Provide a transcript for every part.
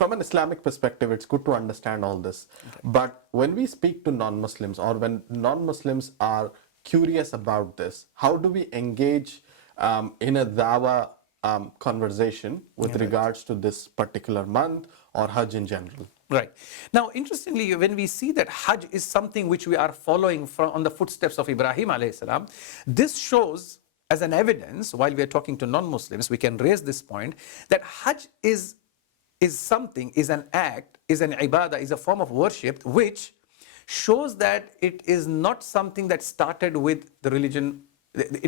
from an Islamic perspective, it's good to understand all this. Okay. But when we speak to non-Muslims, or when non-Muslims are curious about this, how do we engage in a Dawah conversation with regards to this particular month or Hajj in general? Right. Now, interestingly, when we see that Hajj is something which we are following on the footsteps of Ibrahim alayhi salam, this shows as an evidence, while we are talking to non-Muslims, we can raise this point, that Hajj is something, is an act, is an ibadah, is a form of worship, which shows that it is not something that started with the religion.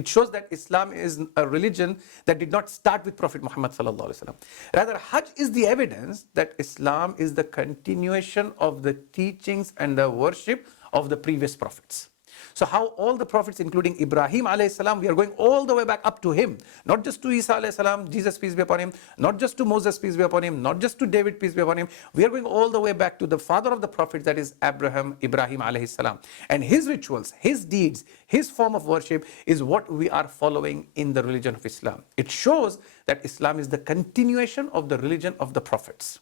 It shows that Islam is a religion that did not start with Prophet Muhammad sallallahu alaihi wasallam. Rather, Hajj is the evidence that Islam is the continuation of the teachings and the worship of the previous prophets. So how all the prophets, including Ibrahim alayhi salam, we are going all the way back up to him. Not just to Isa alayhi salam, Jesus peace be upon him, not just to Moses peace be upon him, not just to David peace be upon him. We are going all the way back to the father of the prophets, that is Ibrahim alayhi salam. And his rituals, his deeds, his form of worship is what we are following in the religion of Islam. It shows that Islam is the continuation of the religion of the prophets.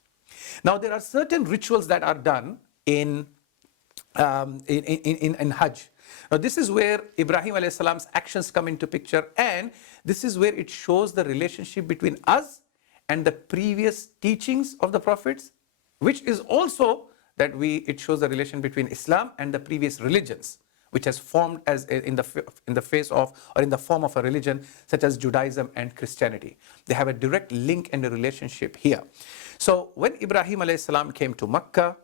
Now there are certain rituals that are done in Hajj. Now this is where Ibrahim alayhi salam's actions come into picture, and this is where it shows the relationship between us and the previous teachings of the prophets, which is also that it shows the relation between Islam and the previous religions, which has formed as in the face of, or in the form of, a religion such as Judaism and Christianity. They have a direct link and a relationship here. So when Ibrahim alayhi salam came to Makkah,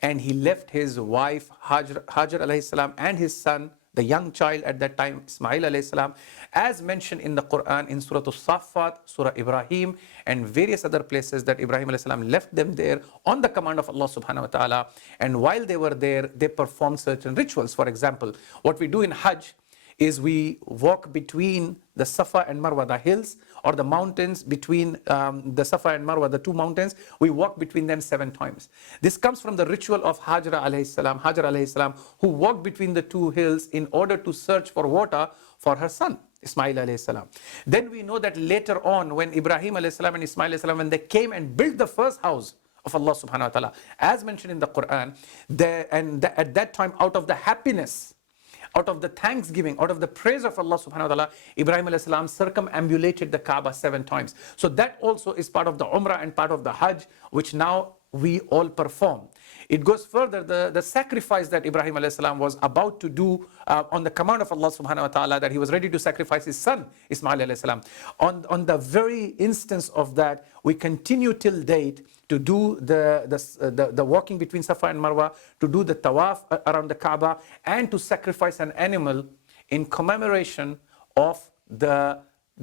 and he left his wife Hajar alayhi salam and his son, the young child at that time, Ismail alayhi salam, as mentioned in the Quran in Surah As-Saffat, Surah Ibrahim, and various other places, that Ibrahim alayhi salam left them there on the command of Allah subhanahu wa ta'ala. And while they were there, they performed certain rituals. For example, what we do in Hajj is we walk between the Safa and Marwa, the hills, or the mountains between the Safa and Marwa, the two mountains. We walk between them 7 times. This comes from the ritual of Hajar alayhi salam, who walked between the two hills in order to search for water for her son, Ismail alayhi salam. Then we know that later on, when Ibrahim alayhi salam and Ismail alayhi salam, when they came and built the first house of Allah subhanahu wa ta'ala, as mentioned in the Quran, at that time, out of the happiness, out of the thanksgiving, out of the praise of Allah subhanahu wa ta'ala, Ibrahim alayhi salam circumambulated the Kaaba 7 times. So that also is part of the Umrah and part of the Hajj, which now we all perform. It goes further, the sacrifice that Ibrahim alayhi salam was about to do on the command of Allah subhanahu wa ta'ala, that he was ready to sacrifice his son, Ismail alayhi salam. On the very instance of that, we continue till date to do the walking between Safa and Marwa, to do the tawaf around the Kaaba, and to sacrifice an animal in commemoration of the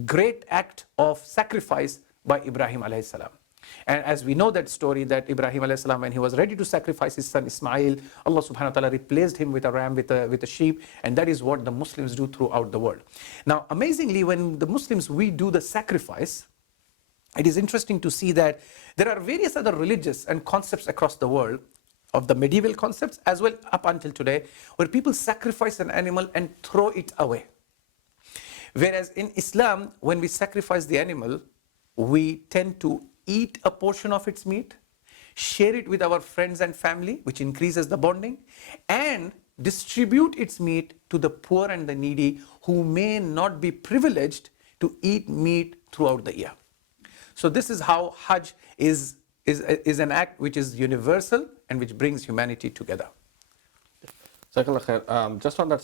great act of sacrifice by Ibrahim alayhi salam. And as we know that story, that Ibrahim alayhi salam, when he was ready to sacrifice his son Ismail, Allah subhanahu wa ta'ala replaced him with a ram, with a sheep, and that is what the Muslims do throughout the world. Now, amazingly, when the Muslims, we do the sacrifice, it is interesting to see that there are various other religions and concepts across the world, of the medieval concepts as well up until today, where people sacrifice an animal and throw it away. Whereas in Islam, when we sacrifice the animal, we tend to eat a portion of its meat, share it with our friends and family, which increases the bonding, and distribute its meat to the poor and the needy who may not be privileged to eat meat throughout the year. So this is how Hajj is an act which is universal and which brings humanity together. Just on that